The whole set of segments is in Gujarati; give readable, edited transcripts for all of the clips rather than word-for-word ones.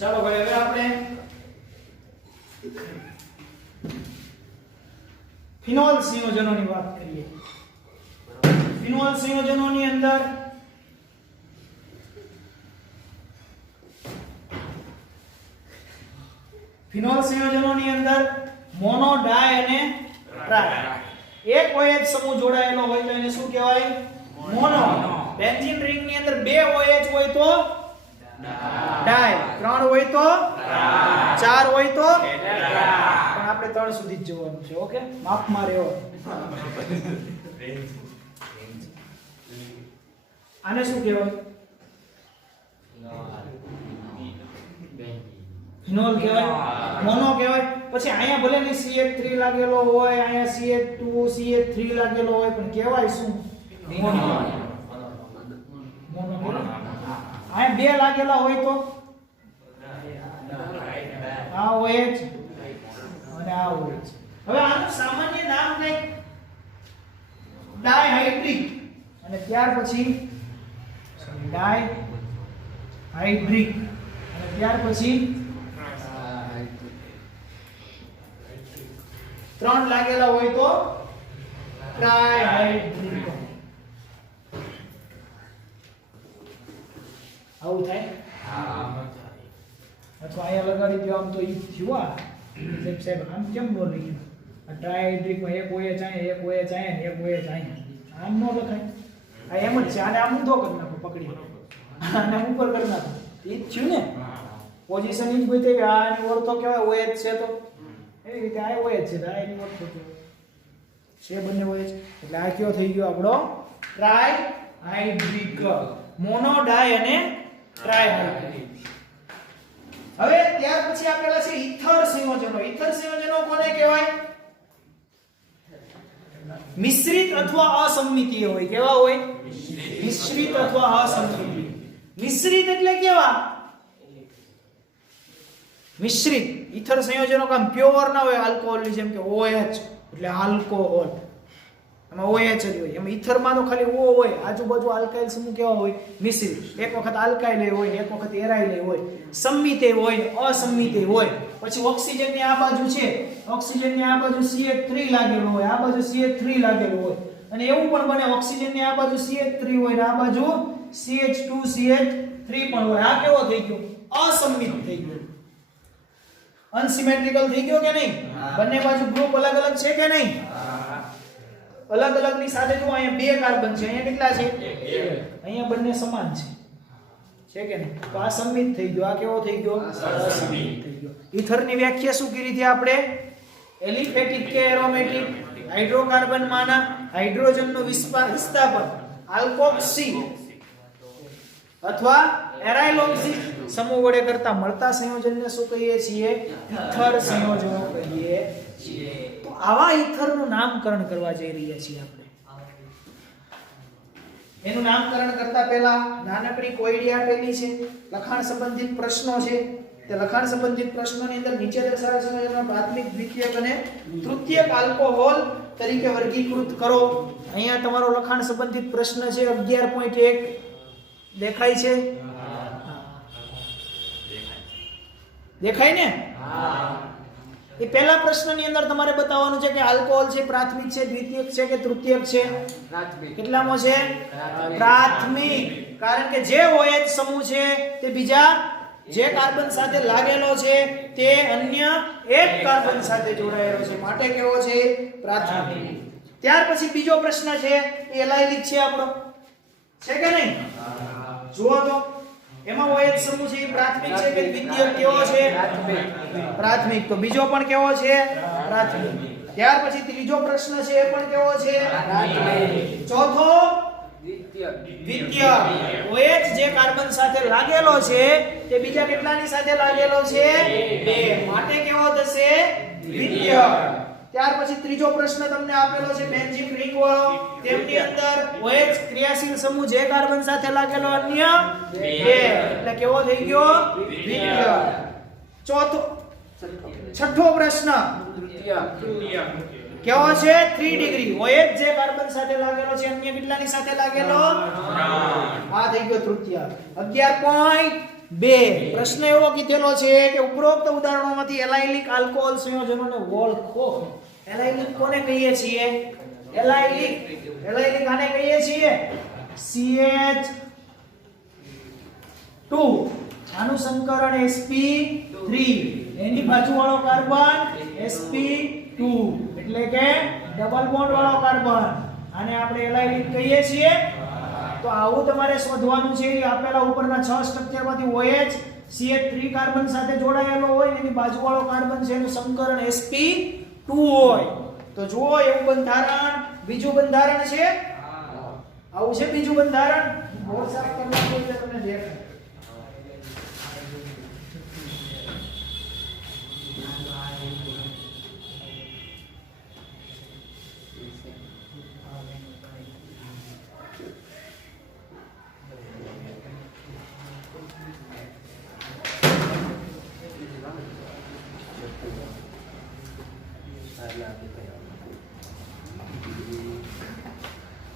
ચાલો ભાઈ હવે આપણે ફિનોલ સંયોજનોની વાત કરીએ. ફિનોલ સંયોજનોની અંદર મોનો, ડાય અને ટ્રાય. એક OH સમૂહ જોડાયેલો હોય તો એને શું કહેવાય? મોનો. બેન્ઝીન રિંગ ની અંદર બે OH હોય તો ડાય, ત્રણ હોય તો ચાર હોય તો પણ આપણે ત્રણ સુધી જ જોવાનું છે. ઓકે, માપમાં રહેવો. આને શું કહેવાય? ફિનોલ કહેવાય, મોનો કહેવાય. પછી અહીંયા ભલે ને CH3 લાગેલો હોય, અહીંયા CH2 CH3 લાગેલો હોય, પણ કહેવાય શું? મોનો. મોનો અહીંયા બે લાગેલા હોય તો આ OH અને આ OH. હવે આનું સામાન્ય નામ કંઈક ડાયહાઇડ્રિક અને ત્યાર પછી ડાયહાઇડ્રિક અને ત્યાર પછી ત્રણ લાગેલા હોય તો ટ્રાયહાઇડ્રિક. આવું થાય. અથવા અહીંયા લગાડી દો, આમ તો ઈ થયું. આ સાહેબ આમ કેમ બોલી ગયું? આ ટ્રાયહાઇડ્રિકમાં એક OH અહીંયા, એક OH અહીંયા ને એક OH અહીંયા. આમ ન લખાય. આ એમ જ છે. આને આમ ઊંધો કરી નાખો, પકડી આને ઉપર કરી નાખો. ઈ જ થયું ને. પોઝિશન ઈ જ હોય. આ આની ઓળખો કહેવાય OH છે તો એવી રીતે આ OH છે, આ એની ઓળખો છે બંને OH. એટલે આ કયો થઈ ગયો આપણો ટ્રાયહાઇડ્રિક. મોનો, ડાય અને ટ્રાયહાઇડ્રિક. હવે ત્યાર પછી આપેલા છે ઇથર સંયોજનો. ઇથર સંયોજનો કોને કહેવાય? મિશ્રિત અથવા અસંમિતીય હોય. કેવા હોય? મિશ્રિત અથવા અસંમિતીય. મિશ્રિત એટલે કેવા? મિશ્રિત. ઇથર સંયોજનો કામ પ્યોર ના હોય. આલ્કોહોલ ની જેમ કે OH એટલે આલ્કોહોલ, એમાં OH જ હોય. એમાં ઇથરમાં તો ખાલી O હોય. આજુબાજુ આલ્કાઇલ સમૂહ કેવા હોય? મિશ્રિત. એક વખત આલ્કાઇલ હોય ને એક વખત એરાઇલ હોય. સંમિતે હોય, અસંમિતે હોય. પછી ઓક્સિજન ની આ બાજુ છે, ઓક્સિજન ની આ બાજુ CH3 લાગેલો હોય, આ બાજુ CH3 લાગેલો હોય. અને એવું પણ બને ઓક્સિજન ની આ બાજુ CH3 હોય ને આ બાજુ CH2 CH3 પણ હોય. આ કેવો થઈ ગયો? અસંમિત થઈ ગયો. અનસિમેટ્રિકલ થઈ ગયો કે નહીં? બંને બાજુ ગ્રુપ અલગ અલગ છે કે નહીં? અલગ અલગ ની સાથે જો અહીંયા બે કાર્બન છે, અહીંયા કેટલા છે? અહીંયા બંને સમાન છે. છે કે નહીં? તો આ સંમિત થઈ ગયો. આ કેવો થઈ ગયો? અસંમિત થઈ ગયો. ઇથર ની વ્યાખ્યા શું કરી હતી આપણે? એલિફેટિક કે એરોમેટિક? હાઇડ્રોકાર્બન માંના હાઇડ્રોજનનો વિસ્થાપન આલ્કોક્સી અથવા એરાઇલોક્સી સમૂહ વડે કરતા મળતા સંયોજનને શું કહીએ છીએ? ઇથર સંયોજનો કહીએ છીએ. તો આવા ઇથરનું નામકરણ કરવા જઈ રહ્યા છીએ આપણે. એનું નામકરણ કરતા પહેલા નાનકડી કોયડી આપેલી છે. લખાણ સંબંધિત પ્રશ્નો છે. તે લખાણ સંબંધિત પ્રશ્નોની અંદર નીચે દર્શાવેલ સંયોજનો પ્રાથમિક, દ્વિતીયક અને તૃતીયક આલ્કોહોલ તરીકે વર્ગીકૃત કરો. અહીંયા તમારો લખાણ સંબંધિત પ્રશ્ન છે 11.1 દેખાય છે? દેખાય ને? એ પહેલા પ્રશ્નની અંદર તમારે બતાવવાનું છે કે આલ્કોહોલ છે પ્રાથમિક છે, દ્વિતીયક છે કે તૃતીયક છે? પ્રાથમિક. કેટલામો છે? પ્રાથમિક. કારણ કે જે OH સમૂહ છે તે બીજા જે કાર્બન સાથે લાગેલો છે તે અન્ય એક કાર્બન સાથે જોડાયેલો છે, માટે કેવો છે? પ્રાથમિક. ત્યાર પછી બીજો પ્રશ્ન છે એ એલાયલિક છે આપણો. છે કે નહીં? જુઓ તો એમાં OH સમૂહ છે એ પ્રાથમિક છે કે દ્વિતીયક? કેવો છે? પ્રાથમિક. તો બીજો પણ કેવો છે? પ્રાથમિક. ત્યાર પછી ત્રીજો પ્રશ્ન છે એ પણ કેવો છે? પ્રાથમિક. ચોથો દ્વિતીયક. OH જે કાર્બન સાથે લાગેલો છે તે બીજા કેટલાની સાથે લાગેલો છે? બે, માટે કેવો થશે? દ્વિતીયક. ત્યાર પછી ત્રીજો પ્રશ્ન તમને આપેલો છે બેન્ઝીન રિંગ વાળો. તેમની અંદર OH ક્રિયાશીલ સમૂહ જે કાર્બન સાથે લાગેલો અન્ય બે, એટલે કેવો થઈ ગયો? દ્વિતીયક. છઠ્ઠો પ્રશ્ન કેવો છે? 3 ડિગ્રી. OH જે કાર્બન સાથે લાગેલો છે અન્ય કેટલાની સાથે લાગેલો? આ થઈ ગયો તૃતીયક. 11.2 2 પ્રશ્ન એવો કીધેલો છે કે ઉપરોક્ત ઉદાહરણોમાંથી એલાઇલિક આલ્કોહોલ સંયોજનોને ઓળખો. એલાઇલિક કોને કહીએ છીએ? એલાઇલિક આને કહીએ છીએ CH2. આનું સંકરણ sp3, એની બાજુવાળો કાર્બન sp2 એટલે કે ડબલ બોન્ડ વાળો કાર્બન. આને આપણે એલાઇલિક કહીએ છીએ. તો આવું તમારે શોધવાનું છે. આપેલા ઉપરના 6 સ્ટ્રક્ચરમાંથી OH CH3 કાર્બન સાથે જોડાયેલો હોય એની બાજુવાળો કાર્બન છે એનું સંકરણ sp2 હોય. તો જુઓ એવું બંધારણ. બીજું બંધારણ છે આવું છે. બીજું બંધારણ બોર્ડ સાફ કરવા માટે તમને દેખાય.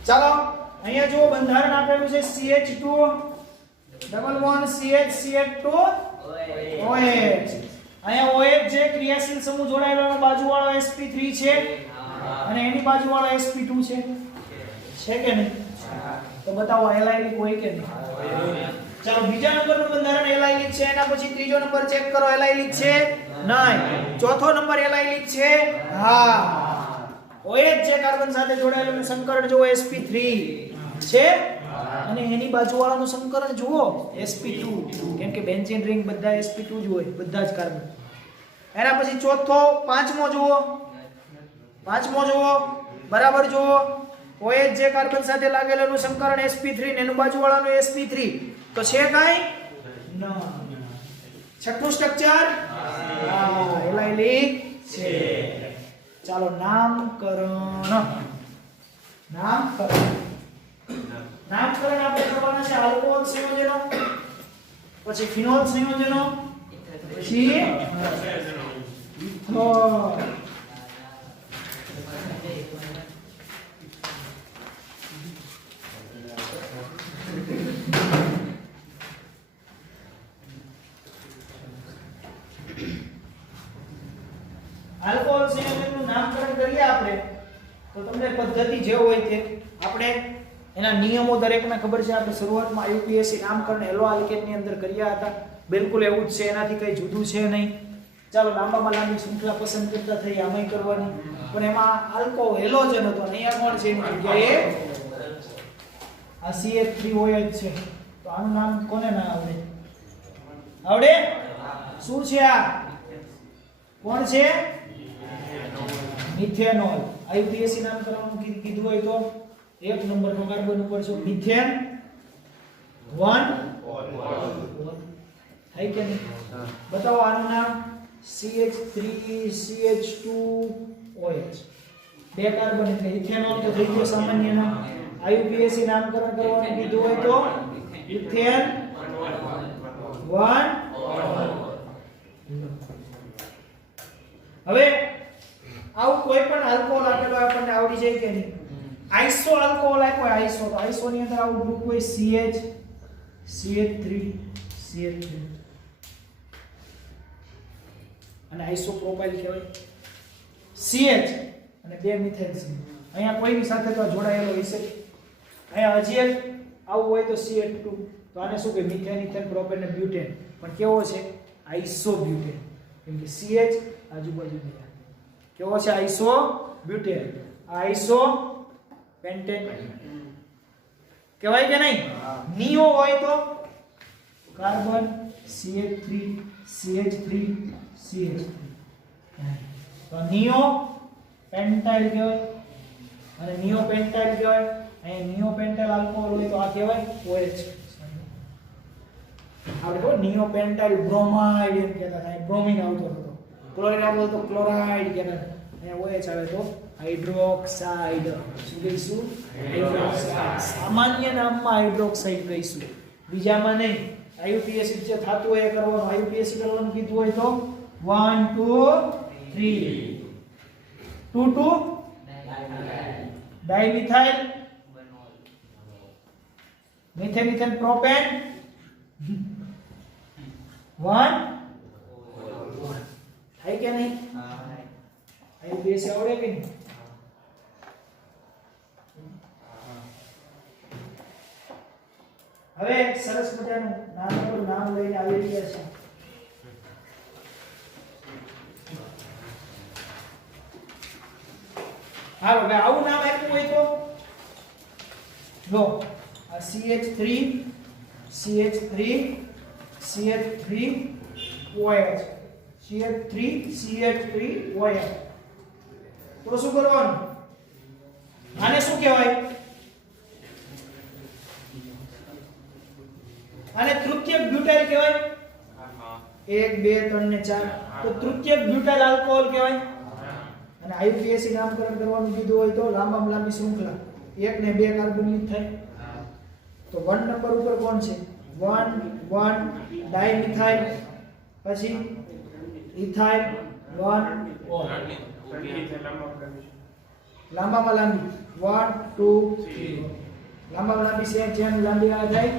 ચાલો અહીંયા જો બંધારણ આપેલું છે CH2 double bond CH2 OH. અહીંયા OH જે ક્રિયાશીલ સમૂહ જોડાયેલો એનો બાજુવાળો sp3 છે અને એની બાજુવાળો sp2 છે કે નહીં? તો બતાવો એલાઇલિક હોય કે નહીં? ચાલો બીજા નંબરનું બંધારણ એલાઇલિક છે. એના પછી ત્રીજો નંબર ચેક કરો. એલાઇલિક છે? નહીં. ચોથો નંબર એલાઇલિક છે? હા. OH જે કાર્બન સાથે જોડાયેલું સંકરણ જુઓ sp3 છે અને એની બાજુવાળાનું સંકરણ જુઓ sp2. કેમ કે બેન્ઝીન રિંગ બધા sp2 જ હોય, બધા જ કાર્બન. એના પછી ચોથો પાંચમો જુઓ બરાબર જુઓ. OH જે કાર્બન સાથે લાગેલું સંકરણ sp3 ને એનું બાજુવાળાનું sp3. તો છે કાઈ? ન. છઠ્ઠું સ્ટ્રક્ચર એલાઇલિક છે. ચાલો નામકરણ આપણે કરવાના છે. આલ્કોહોલ સંયોજનો, પછી ફિનોલ સંયોજનો, પછી ઇથોલ. આલ્કોહોલ સંયોજનનું નામકરણ કરીએ આપણે તો તમને પદ્ધતિ જે હોય તે આપણે એના નિયમો દરેકને ખબર છે. આપણે શરૂઆતમાં IUPAC નામકરણ એલો આલ્કેનની અંદર કર્યા હતા. બિલકુલ એવું જ છે, એનાથી કંઈ જુદું છે નહીં. ચાલો લાંબામાં લાંબી શૃંખલા પસંદ કરતા થઈ આમાંય કરવાની, પણ એમાં આલ્કો હેલોજન હતો. અહીંયા કોણ છે એની જગ્યાએ આ CH3OH છે. તો આનું નામ કોને ના આવડે? આવડે? શું છે આ? કોણ છે? મિથેનોલ. IUPAC નામ કરવાનું કીધું હોય તો 1 નંબરનો કાર્બન ઉપર છે મિથેન 1 થાય કે નહીં? બતાવો આનું નામ CH3CH2OH. 2 કાર્બન એટલે ઇથેનોલ તો થઈ ગયો સામાન્ય નામ. IUPAC નામકરણ કરવાનું કીધું હોય તો ઇથેન 1. હવે આવું કોઈ પણ આલ્કોહોલ આપેલો આપણને આવડી જાય કે નહીં? આઇસો આલ્કોહોલ આપ્યો હોય, આઇસો, તો આઇસો ની અંદર આવું ગ્રુપ હોય CH CH3 CH3 અને આઇસોપ્રોપાઇલ કહેવાય CH અને 2 મિથેન છે. અહીંયા કોઈની સાથે તો જોડાયેલો હશે. અહીંયા હજી એક આવું હોય તો CH2, તો આને શું કે મિથેન ઇથેન પ્રોપેન ને બ્યુટેન. પણ કેવો છે? આઇસોબ્યુટેન. કેમ કે CH આજુબાજુ નહીં. કેવો છે? આઇસોબ્યુટેન. આઇસો પેન્ટેન કહેવાય કે નહીં? નિયો હોય તો કાર્બન CH3 CH3 CH3. તો નિયો પેન્ટાઇલ કહેવાય અને નિયો પેન્ટાઇલ કહેવાય. અહીં નિયો પેન્ટાઇલ આલ્કોહોલ હોય તો આ કહેવાય OH. આપણે કહો નિયો પેન્ટાઇલ બ્રોમાઇડ એમ કહેતા હતા. બ્રોમિન આવતો હતો, ક્લોરીન આવતો તો ક્લોરાઇડ કહેતા હતા. અને OH આવે તો હાઇડ્રોક્સાઇડ. શું કહીશું? હાઇડ્રોક્સાઇડ. સામાન્ય નામમાં હાઇડ્રોક્સાઇડ કહીશું, બીજામાં નહીં. IUPAC જે થતું હોય એ કરવાનું. IUPAC કરવાનું કીધું હોય તો 1 2 3 2 2 ડાઇમિથાઇલ મિથેન ઇથેન પ્રોપેન 1 થાય કે નહીં? IUPAC આવડે કે નહીં? હવે સરસ મજાનું નાનકડું નામ લઈને આવી રહ્યા છે. હાલો હવે આવું નામ આપ્યું હોય તો જો આ CH3 OH CH3OH તો શું કરવાનું? આને શું કહેવાય? આને તૃતીયક બ્યુટાઇલ કહેવાય. 1 2 3 ને 4 તો તૃતીયક બ્યુટાઇલ આલ્કોહોલ કહેવાય. અને IUPAC નામકરણ કરવાનું કીધું હોય તો લાંબામાં લાંબી શૃંખલા 1 ને 2 કાર્બન ની થાય. તો 1 નંબર ઉપર કોણ છે? 1 1 ડાઇમિથાઇલ, પછી ઇથાઇલ 1 લાંબામાં લાંબી 1 2 3 લાંબામાં લાંબી ચેન લાંબી આ થાય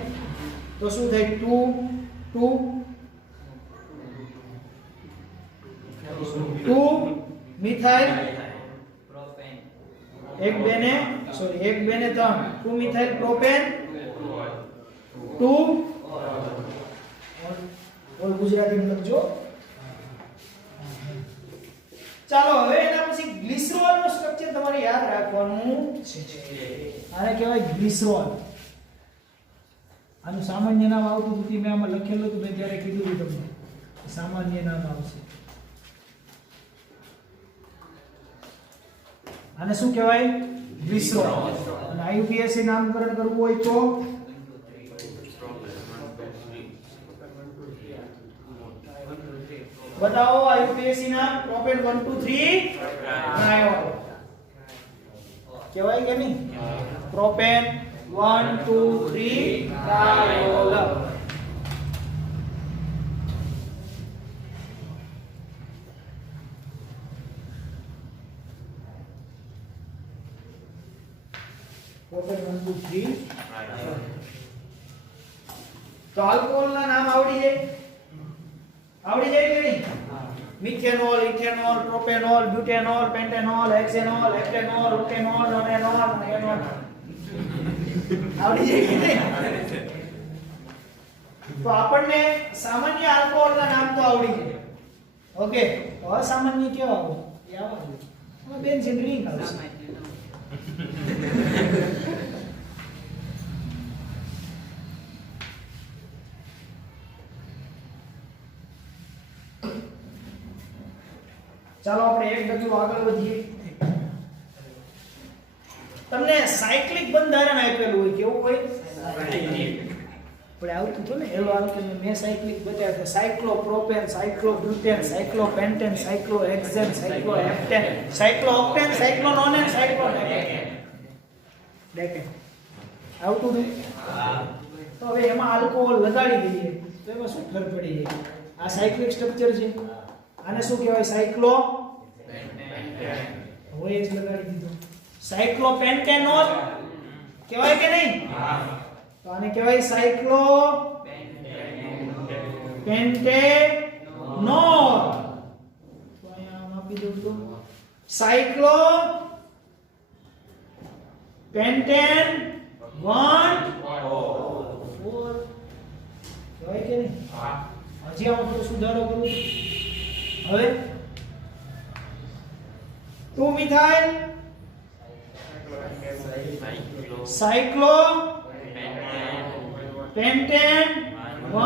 તો શું થાય? 2 મિથાઇલ 1 2 ને 3 2 મિથાઇલ પ્રોપેન 2 ઓલ ગુજરાતી લખજો. ચાલો હવે એના પછી ગ્લિસરોલ નું સ્ટ્રક્ચર તમારે યાદ રાખવાનું છે. આને કહેવાય ગ્લિસરોલ. આનું સામાન્ય નામ આવતું હતું મેં આમાં લખેલું હતું, મેં ત્યારે કીધું હતું તમને સામાન્ય નામ આવશે. આને શું કહેવાય? ગ્લિસરોલ. અને IUPAC નામકરણ કરવું હોય તો बताओ IUPAC ना प्रोपेन 1 2 3 ट्रायोल કેવાય કે નહીં? પ્રોપેન 1 2 3 ટ્રાયોલ. પ્રોપેન 1 2 3 તો આલ્કોહોલ ના નામ આવડી જાય કે નહીં? મિથેનોલ, ઇથેનોલ, પ્રોપેનોલ, બ્યુટેનોલ, પેન્ટેનોલ, હેક્સેનોલ, હેક્ટેનોલ, ઓકેનોલ, નોનેનોલ, નાયનોલ આવડી જાય કે નહીં? તો આપણને સામાન્ય આલ્કોહોલના નામ તો આવડી જાય. ઓકે, તો અસામાન્ય કેવા હોય એ આવવા દો. બેન્ઝીન રિંગ આવશે. ચાલો આપણે એક ડગલું આગળ વધીએ. તમને સાયક્લિક બંધારણ આપેલું હોય, કેવું હોય? આપણે આવતું હતું ને એલો આલ્કેન મેં સાયક્લિક બતાવ્યા હતા. સાયક્લોપ્રોપેન, સાયક્લોબ્યુટેન, સાયક્લોપેન્ટેન, સાયક્લોહેક્સેન, સાયક્લોહેપ્ટેન, સાયક્લોઓક્ટેન, સાયક્લોનોનેન, સાયક્લોડેકેન આવતું હતું. તો હવે એમાં આલ્કોહોલ લગાડી દઈએ તો એમાં શું ફરક પડી જાય? આ સાયક્લિક સ્ટ્રક્ચર છે. આને શું કહેવાય? સાયક્લો હોય જ લગાડી દીધો. સાયક્લોપેન્ટેનોલ કહેવાય કે નહીં? તો આને કહેવાય સાયક્લો પેન્ટેનોલ. તો અહીંયા આપી દઉં તો સાયક્લો પેન્ટેન 1 4 કહેવાય કે નહીં? હજી આમાં થોડો સુધારો કરું. હવે 2 મિથાઇલ સાયક્લો પેન્ટેન 1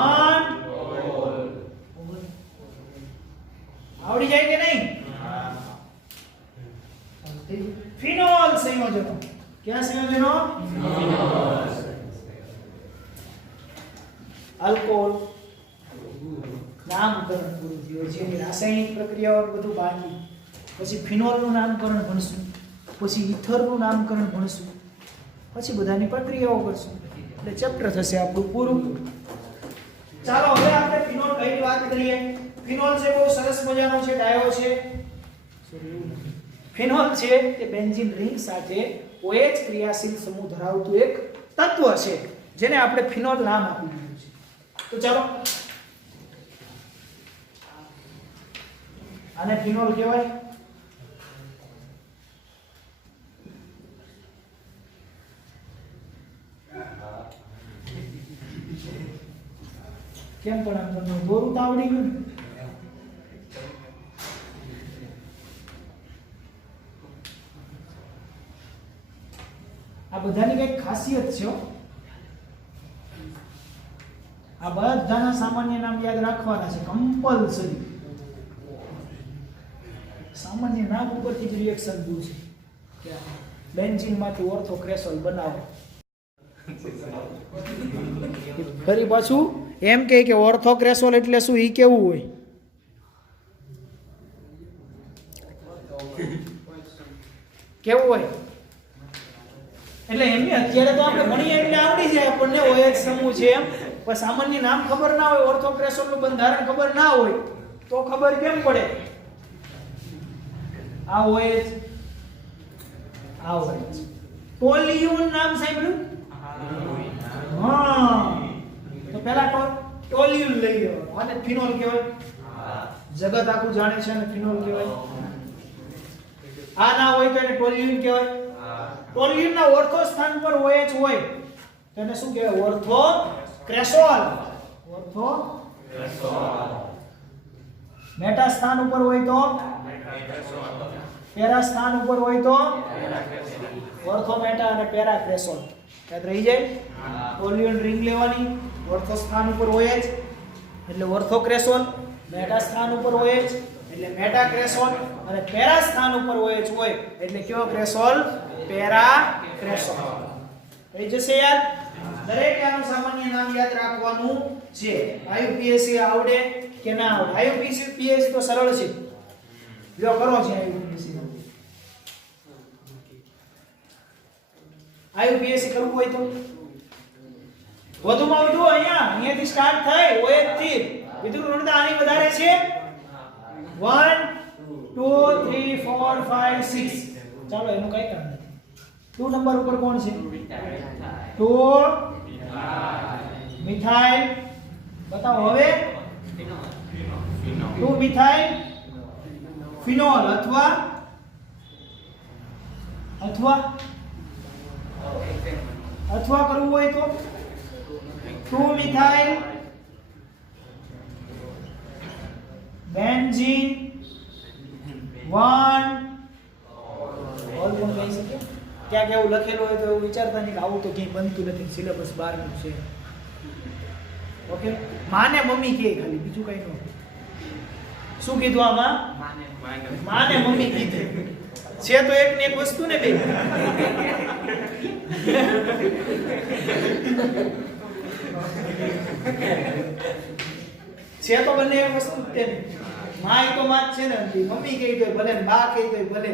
આવડી જાય કે નહીં? ફિનોલ સંયોજનો. ક્યાં સંયોજનો? આલ્કોહોલ નામકરણ પૂરું થયું. જેની રાસાયણિક પ્રક્રિયાઓ બધું બાકી. પછી ફિનોલનું નામકરણ ભણશું, પછી ઇથરનું નામકરણ ભણશું, પછી બધાની પ્રક્રિયાઓ કરશું. એટલે ચેપ્ટર થશે આપણું પૂરું. ચાલો હવે આપણે ફિનોલ કઈ વાત કરીએ. ફિનોલ છે બહુ સરસ મજાનો છે, ડાયો છે. ફિનોલ છે તે બેન્ઝીન રિંગ સાથે OH ક્રિયાશીલ સમૂહ ધરાવતું એક તત્વ છે જેને આપણે ફિનોલ નામ આપી દીધું છે. તો ચાલો આને ફિનોલ કહેવાય. કેમ પણ આમ તમને દોરું તો આવડી ગયું ને? આ બધાની કઈક ખાસિયત છે હો. આ બધાના સામાન્ય નામ યાદ રાખવાના છે કમ્પલસરી. સામાન્ય નામ ઉપરથી જ રિએક્શન દઉં છે કે બેન્ઝીનમાંથી ઓર્થોક્રેસોલ બનાવો. ફરી પાછું એમ કહે કે ઓર્થોક્રેસોલ એટલે શું, ઈ કેવું હોય? કેવું હોય? એટલે એમ અત્યારે તો આપણે ભણીએ એટલે આવડી જાય આપણને OH સમૂહ છે એમ, પણ સામાન્ય નામ ખબર ના હોય, ઓર્થોક્રેસોલ નું બંધારણ ખબર ના હોય તો ખબર કેમ પડે? આ OH, આ OH. ટોલ્યુન નામ સાંભળ્યું? હા, તો પહેલા ટોલ્યુન લઈ લો. આને ફિનોલ કહેવાય. જગત આખું જાણે છે ને ફિનોલ કહેવાય. આ ના હોય તો એને ટોલ્યુન કહેવાય. ટોલ્યુન ના ઓર્થો સ્થાન પર OH હોય તો એને શું કહેવાય? ઓર્થોક્રેસોલ. ઓર્થોક્રેસોલ. મેટા સ્થાન ઉપર હોય તો પેરા સ્થાન ઉપર હોય તો ઓર્થોમેટા અને પેરાક્રેસોલ. યાદ રહી જાય? ટોલ્યુન રિંગ લેવાની, ઓર્થો સ્થાન ઉપર OH એટલે ઓર્થોક્રેસોલ, મેટા સ્થાન ઉપર OH એટલે મેટાક્રેસોલ અને પેરા સ્થાન ઉપર OH હોય એટલે કયો ક્રેસોલ? પેરાક્રેસોલ. થઈ જશે યાદ? દરેક આનું સામાન્ય નામ યાદ રાખવાનું છે. IUPAC આવડે કે ના આવડે? IUPAC તો સરળ છે. જો કરો છે IUPAC. IUPAC કરવું હોય તો વધુમાં વધુ અહીંયાથી સ્ટાર્ટ થાય OH થી. વિદ્યુત ઋણતા આની વધારે છે. 1 2 3 4 5 6. ચાલો એનું કઈ કામ નથી. 2 નંબર ઉપર કોણ છે? 2 મિથાઇલ. બતાવો હવે. 2 મિથાઇલ ફિનોલ અથવા કરવું હોય તો 2 મિથાઇલ બેન્ઝીન 1 ઓલ પણ કહી શકીએ. ક્યાંક એવું લખેલું હોય તો એવું વિચારતા નહીં કે આવું તો ક્યાંય બનતું નથી, સિલેબસ બહારનું છે. ઓકે, માને મમ્મી કહે ખાલી, બીજું કઈ ન. શું કીધું આમાં? માને મમ્મી કીધું છે તો એક ને એક વસ્તુ ને બે. છે તો બંને એક વસ્તુ જ તે. માં તો માં જ છે ને, મમ્મી કહી તો ભલે, બા કહી તો ભલે,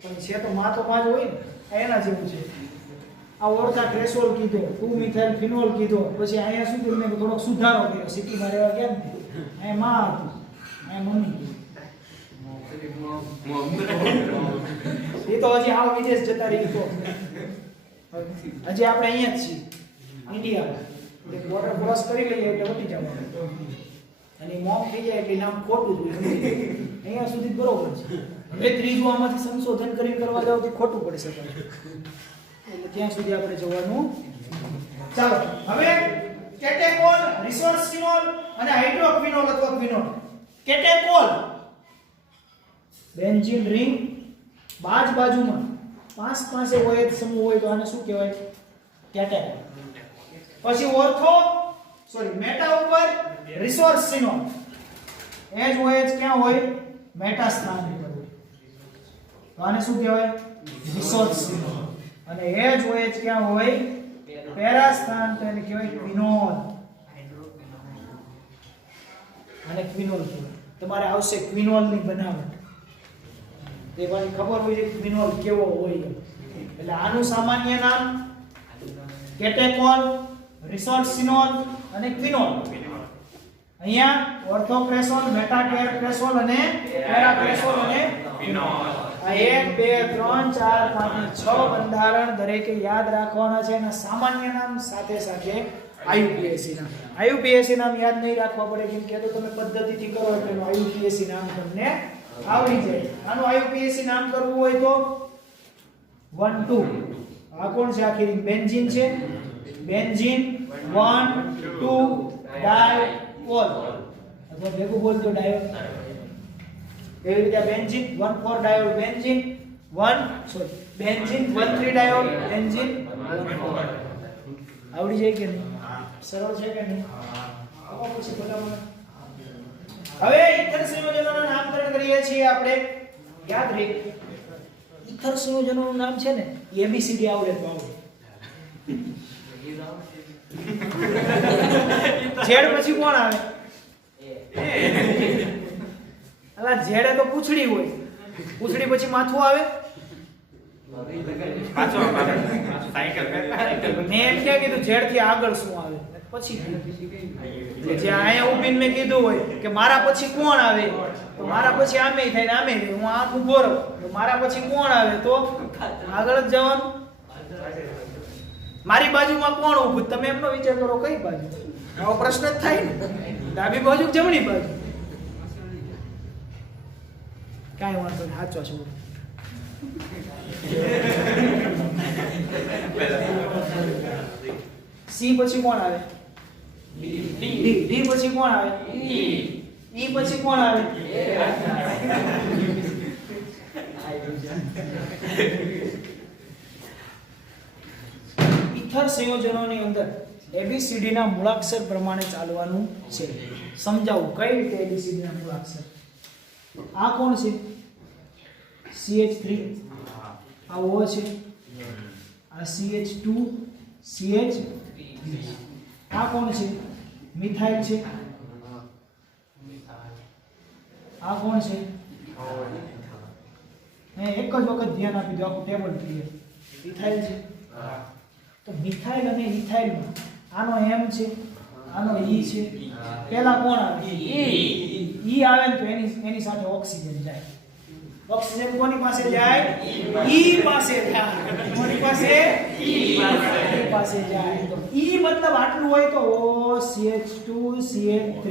પણ છે તો માં જ હોય ને. એના જેવું છે. આ ઓર્થોક્રેસોલ કીધો, 2 મિથાઇલ ફિનોલ કીધો, પછી અહીંયા શું કર્યું? મેં થોડોક સુધારો કર્યો. સિટીમાં રહેવા ગયા ને અહીંયા માં હતું, અહીંયા મમ્મી. એ તો હજી આવ વિદેશ જતા રહી તો હજી આપણે અહીંયા જ છીએ ઇન્ડિયામાં. બોર્ડર ક્રોસ કરી લઈએ એટલે વટી જવાનું અને મોમ થઈ જાય એટલે નામ ખોટું જ હોય. અહીંયા સુધી બરોબર છે. હવે ત્રીજું આમાંથી સંશોધન કરીને કરવા જાવ તો ખોટું પડી શકે એટલે ત્યાં સુધી આપણે જવાનું. ચાલો હવે કેટેકોલ, રિસોર્સ ફિનોલ અને હાઇડ્રોક્વિનોલ અથવા ક્વિનોલ. કેટેકોલ બેન્ઝીન રિંગ બાજુમાં પાસે OH સમૂહ હોય તો આને શું કહેવાય? કેટેકોલ. પછી મેટા ઉપર રિસોર્સ ફિનોલ. OH ક્યાં હોય? મેટા સ્થાન ઉપર હોય તો આને શું કહેવાય? Resource phenol. અને OH ક્યાં હોય? પેરા સ્થાન તો એને કહેવાય ક્વિનોલ. અને ક્વિનોલ કહેવાય. તમારે આવશે ક્વિનોલની બનાવટ. એ ભાઈ ખબર હોય છે ક્વિનોલ કેવો હોય. એટલે આનું સામાન્ય નામ કેટેકોલ, રિસોર્સ ફિનોલ અને ક્વિનોલ. અહીંયા ઓર્થોક્રેસોલ, મેટાક્રેસોલ અને પેરાક્રેસોલ અને ક્વિનોલ. આ 1 2 3 4 5 6 બંધારણ દરેકે યાદ રાખવાના છે. અને સામાન્ય નામ સાથે IUPAC નામ. IUPAC નામ યાદ નહીં રાખવા પડે કેમ કે તો તમે પદ્ધતિથી કરો એટલે IUPAC નામ તમને આવડી જાય. આનું આઈયુપીએસી નામ કરવું હોય તો 1 2. આ કોણ છે આખી રિંગ? બેન્ઝીન છે. બેન્ઝીન 1 2 ડાયઓલ. અથવા ભેગું બોલતો ડાયોલ. એવી રીતે benzene 1 4 diol benzene 1 sorry benzene 1 3 diol benzene 1 4. આવડી જાય કે નહીં? સરળ છે કે નહીં? આવો પછી ફટાફટ. હવે ઇથર સંયોજનોનું નામકરણ કરીએ છીએ આપણે. યાદ રહે ઇથર સંયોજનોનું નામ છે ને એબીસીડી આવડે તો આવડે. ઝેડ પછી કોણ આવે? અલા ઝેડે તો પૂંછડી હોય. પૂંછડી પછી માથું આવે. પાછો સાયકલ મેં એમ ક્યાં કીધું ઝેડ થી આગળ શું આવે પછી જે આયા ઊભીને મેં કીધું હોય કે મારા પછી કોણ આવે તો મારા પછી આમે થાય ને આમે હું આમ ઊભો રહું તો મારા પછી કોણ આવે તો આગળ જ જવાનું. મારી બાજુમાં કોણ ઊભું તમે એમનો વિચાર કરો કઈ બાજુ? આવો પ્રશ્ન જ થાય ને. ડાબી બાજુ કે જમણી બાજુ? કાંઈ વાંધો નહીં સાચો છું. સી પછી કોણ આવે? ડી પછી કોણ આવે? ઈ પછી કોણ આવે? ઇથર સંયોજનોની અંદર એબીસીડી ના મૂળાક્ષર પ્રમાણે ચાલવાનું છે. સમજાવું કઈ રીતે એબીસીડી ના મૂળાક્ષર. આ કોણ છે? CH3. આ O છે. આ CH2 CH. આ કોણ છે? મિથાઇલ છે. આ કોણ છે? એક જ વખત ધ્યાન આપી દો આખું ટેબલ ક્લિયર. મિથાઇલ છે. તો મિથાઇલ અને ઇથાઇલમાં આનો M છે, આનો E છે. પહેલા કોણ આવે? E આવે ને તો એની સાથે ઓક્સિજન જાય. ઓક્સિજન કોની પાસે જાય? E પાસે જાય. કોની પાસે? E પાસે જાય. તો E મતલબ આટલું હોય તો OCH2 CH3.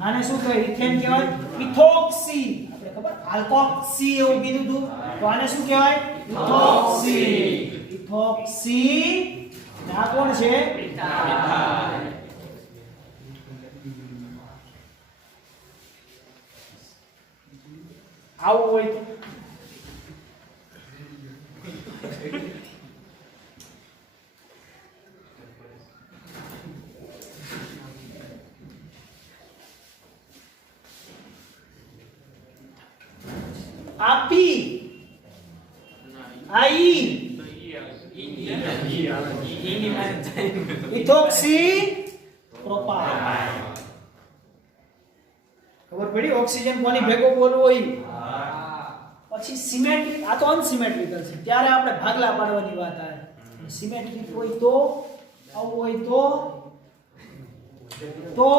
આને શું કહેવાય? ઇથેન કહેવાય. ઇથોક્સી. આપણે ખબર આલ્કોક્સી એવું કીધું હતું તો આને શું કહેવાય? ઇથોક્સી. ઇથોક્સી. આ કોણ છે? મિથાઇલ. આવું હોય તો આપી આઈ ઇથોક્સી પ્રોપાઇલ. ખબર પડી? ઓક્સિજન કોની ભેગો બોલવો હોય. પછી સિમેટ્રિક. આ તો અનસિમેટ્રિકલ છે ત્યારે આપણે ભાગલા પાડવાની વાત આવે. સિમેટ્રિક હોય તો આવું હોય તો તો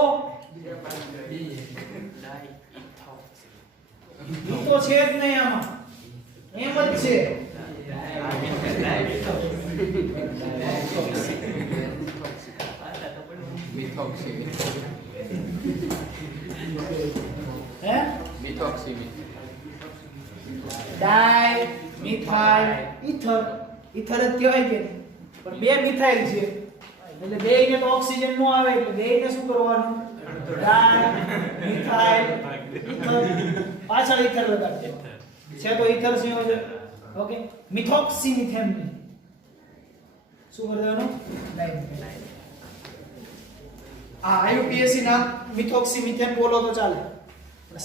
છે જ નહીં આમાં. એમ જ છે. હે? ડાય મિથાઇલ ઇથર. ઇથર જ કહેવાય કે પણ બે મિથાઇલ છે એટલે બેયને તો ઓક્સિજન નો આવે એટલે બેયને શું કરવાનું? ડાય મિથાઇલ ઇથર. પાછળ ઇથર લગાડજો છે તો ઇથર સંયોજન. ઓકે. મિથોક્સી મિથેન શું કરી દેવાનું? ડાય. આ આઈયુપીએસી નામ મિથોક્સી મિથેન બોલો તો ચાલે.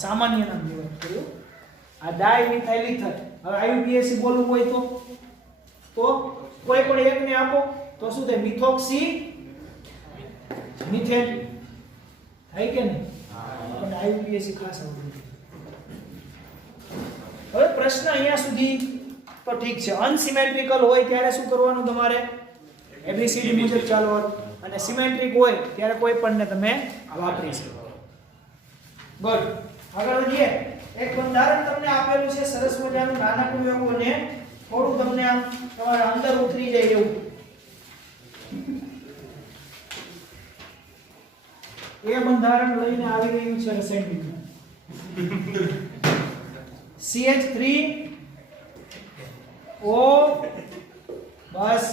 સામાન્ય નામ લેવાનું કર્યું. આ ડાય મિથાઇલ ઇથર. હવે આઈયુપીએસી બોલવું હોય તો કોઈ પણ એકને આપો તો શું થાય? મિથોક્સી મિથેન થાય કે નહીં? અને આઈયુપીએસી ખાસ આવડવું. હવે પ્રશ્ન અહીંયા સુધી તો ઠીક છે. અનસિમેટ્રિકલ હોય ત્યારે શું કરવાનું તમારે? એબીસીડી મુજબ ચાલવાનું. અને સિમેટ્રિક હોય ત્યારે કોઈ પણને તમે વાપરી શકો. ગુડ. આગળ વધીએ. એક બંધારણ તમને આપેલું છે સરસ મજાનું નાનકડું એવું અને થોડું તમને આમ તમારા અંદર ઉતરી જાય એવું. એ બંધારણ લઈને આવી રહ્યું છે રસાયણ વિજ્ઞાન. CH3O બસ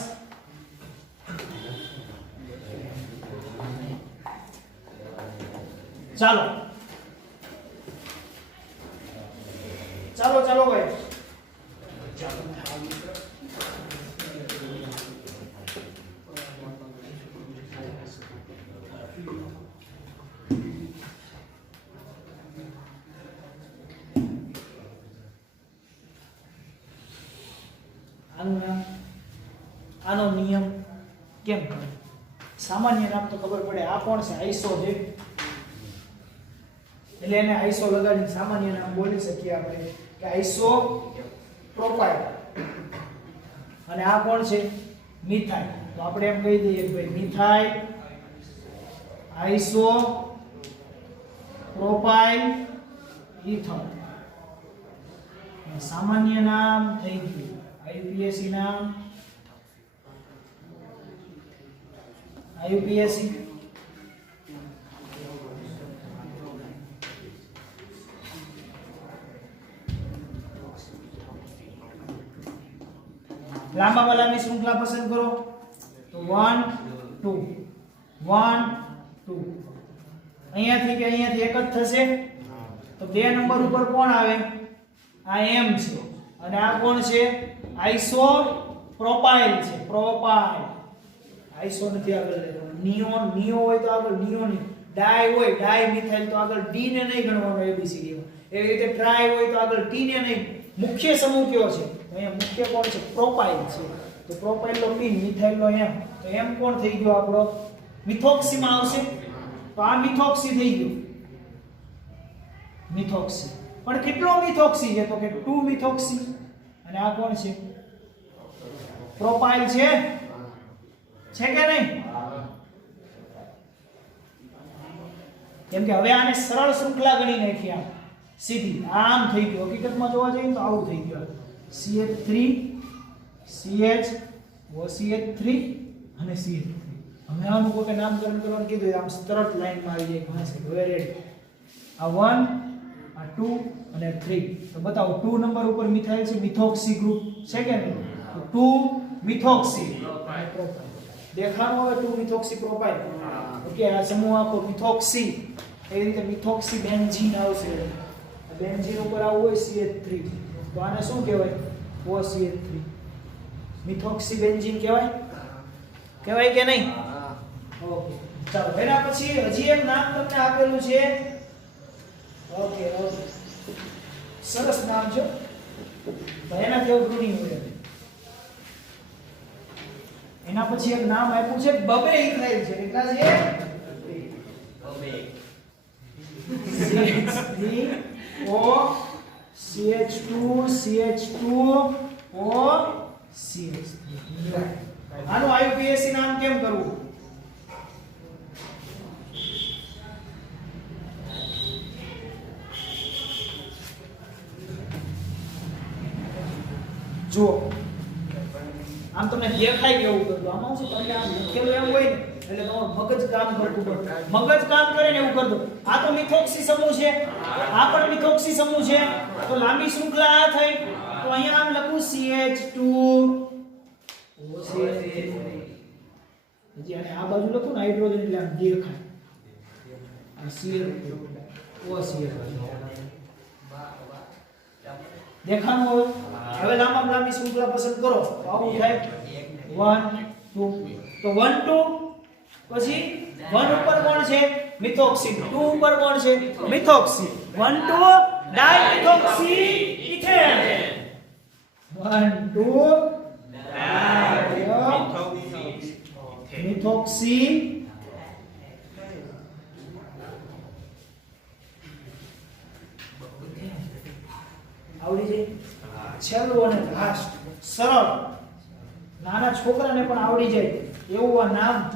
ચાલો ચાલો ચાલો ભાઈ આનું નામ આનો નિયમ કેમ કરે સામાન્ય નામ તો ખબર પડે આ કોણ છે આઈસો છે એટલે એને આઈસો લગાડીને સામાન્ય નામ બોલી શકીએ આપણે કે આઈસો પ્રોપાઇલ અને આ કોણ છે મિથાઇલ તો આપણે એમ કહી દઈએ કે ભાઈ મિથાઇલ આઈસો પ્રોપાઇલ ઇથર સામાન્ય નામ થઈ ગયું IUPAC નામ IUPAC લાંબામાં લાંબી શૃંખલા પસંદ કરો તો 1 2 1 2 અહીંયાથી કે અહીંયાથી એક જ થશે તો બે નંબર ઉપર કોણ આવે આ M છે અને આ કોણ છે આઈસો પ્રોપાઇલ છે પ્રોપાઇલ આઈસો નથી આગળ નિયોન નિયો હોય તો આગળ નિયોન ડાઈ હોય ડાઈ મિથાઇલ તો આગળ ડી ને નહીં ગણવાનો ABCD એવી રીતે ટ્રાય હોય તો આગળ ટી ને નહીં મુખ્ય સમૂહ કયો છે અહીંયા મુખ્ય કોણ છે પ્રોપાઇલ છે તો પ્રોપાઇલ નો P મિથાઇલ નો M તો M કોણ થઈ ગયો આપણો મિથોક્સી માં આવશે તો આ મિથોક્સી થઈ ગયો મિથોક્સી પણ કેટલો મિથોક્સી છે તો કે 2 મિથોક્સી અને આ કોણ છે પ્રોપાઇલ છે કે નહીં કેમ કે હવે આને સરળ શૃંખલા ગણી નાખી આમ સીધી આમ થઈ ગયું હકીકતમાં જોવા જઈએ તો આવું થઈ ગયું CH3 CH OCH3 અને CH3 હવે આનું કોઈ નામકરણ કરવાનું કીધું આમ તરત લાઈનમાં આવી જાય ઘણા છે હવે રેડી આ 1 આ 2 અને 3 તો બતાવો 2 નંબર ઉપર મિથાઇલ છે મિથોક્સી ગ્રુપ છે કે નહીં તો 2 મિથોક્સી દેખાણું હવે 2 મિથોક્સી પ્રોપાઇલ ઓકે આ સમૂહ આખો મિથોક્સી એ રીતે મિથોક્સી બેન્ઝીન આવશે બેન્ઝીન ઉપર આવું હોય CH3 તો આને શું કહેવાય OCH3 મિથોક્સી બેન્ઝીન કહેવાય કે નહીં ઓકે ચાલો એના પછી હજી એક નામ તમને આપેલું છે ઓકે સરસ નામ છે એના જેવું ઘણી હોય એના પછી એક નામ આપ્યું છે બબે ઇથાઇલ છે કેટલા છે CH3O CH2 CH2O CH3 આનું IUPAC નામ કેમ કરવું જો આમ તમને દેખાય કેવું કરજો આમાં શું તમને આમ લખેલું એમ હોય ને એટલે તમારું મગજ કામ કરતું હોય મગજ કામ કરે ને એવું કરજો આ તો મિથોક્સી સમૂહ છે આ પણ મિથોક્સી સમૂહ છે તો લાંબી શૃંખલા આ થઈ તો અહીંયા આમ લખું CH2 હજી અને આ બાજુ લખું ને હાઇડ્રોજન એટલે આમ દેખાય આ CH2 દેખાનું હવે લાંબામાં લાંબી શૃંખલા પસંદ કરો તો આવું થાય 1 2 તો 1 2 પછી 1 ઉપર કોણ છે મિથોક્સી 2 ઉપર કોણ છે મિથોક્સી 1 2 ડાઇમિથોક્સી ઇથેન 1 2 ડાઇમિથોક્સી આવડી જાય છેલ્લું અને લાસ્ટ સરળ નાના છોકરાને પણ આવડી જાય એવું આ નામ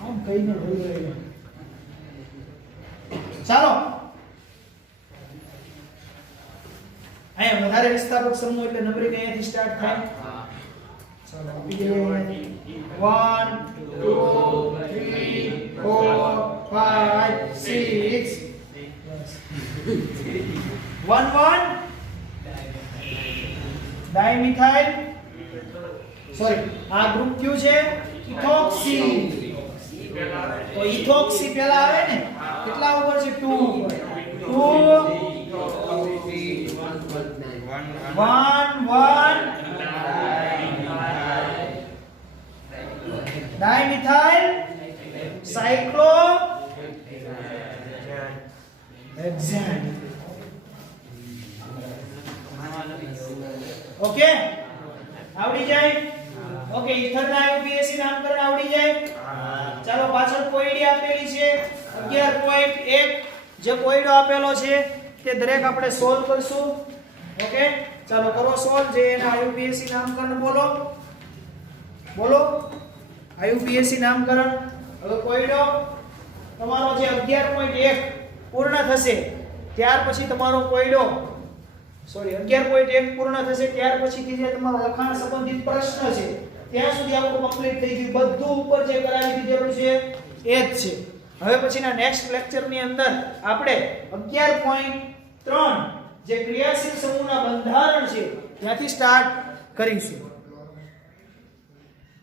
આમ કહીને ભૂલી ગયો ચાલો અહીંયા વધારે વિસ્થાપક સમૂહ એટલે નંબરિંગ અહીંયાથી સ્ટાર્ટ થાય ચાલો આપી દઈએ 1 2 3 4 5 6 1 ડાયમિથાઇલ સોરી આ ગ્રુપ કયું છે ઇથોક્સી તો ઇથોક્સી પહેલા આવે ને કેટલા ઉપર છે 2 ડાયમિથાઇલ સાયક્લો હેક્ઝેન ઓકે આવડી જાય ઓકે ઈથર ના યુપીએસસી નામકરણ આવડી જાય ચાલો પાછળ કોઈડી આપેલી છે 11.1 જે કોઈડો આપેલો છે તે દરેક આપણે સોલ્વ કરશું ઓકે ચાલો કરો સોલ્વ જે એના આયુપીએસસી નામકરણ બોલો આયુપીએસસી નામકરણ હવે કોઈડો તમારો જે 11.1 પૂર્ણ થશે ત્યાર પછી તમારો કોઈડો 11.1 પૂર્ણ થશે ત્યાર પછીથી જે તમારો લખાણ સંબંધિત પ્રશ્ન છે ત્યાં સુધી આપણું કમ્પ્લીટ થઈ ગયું બધું ઉપર જે કરાવી દીધેલું છે એ જ છે હવે પછીના નેક્સ્ટ લેક્ચરની અંદર આપણે 11.3 જે ક્રિયાશીલ સમૂહના બંધારણ છે ત્યાંથી સ્ટાર્ટ કરીશું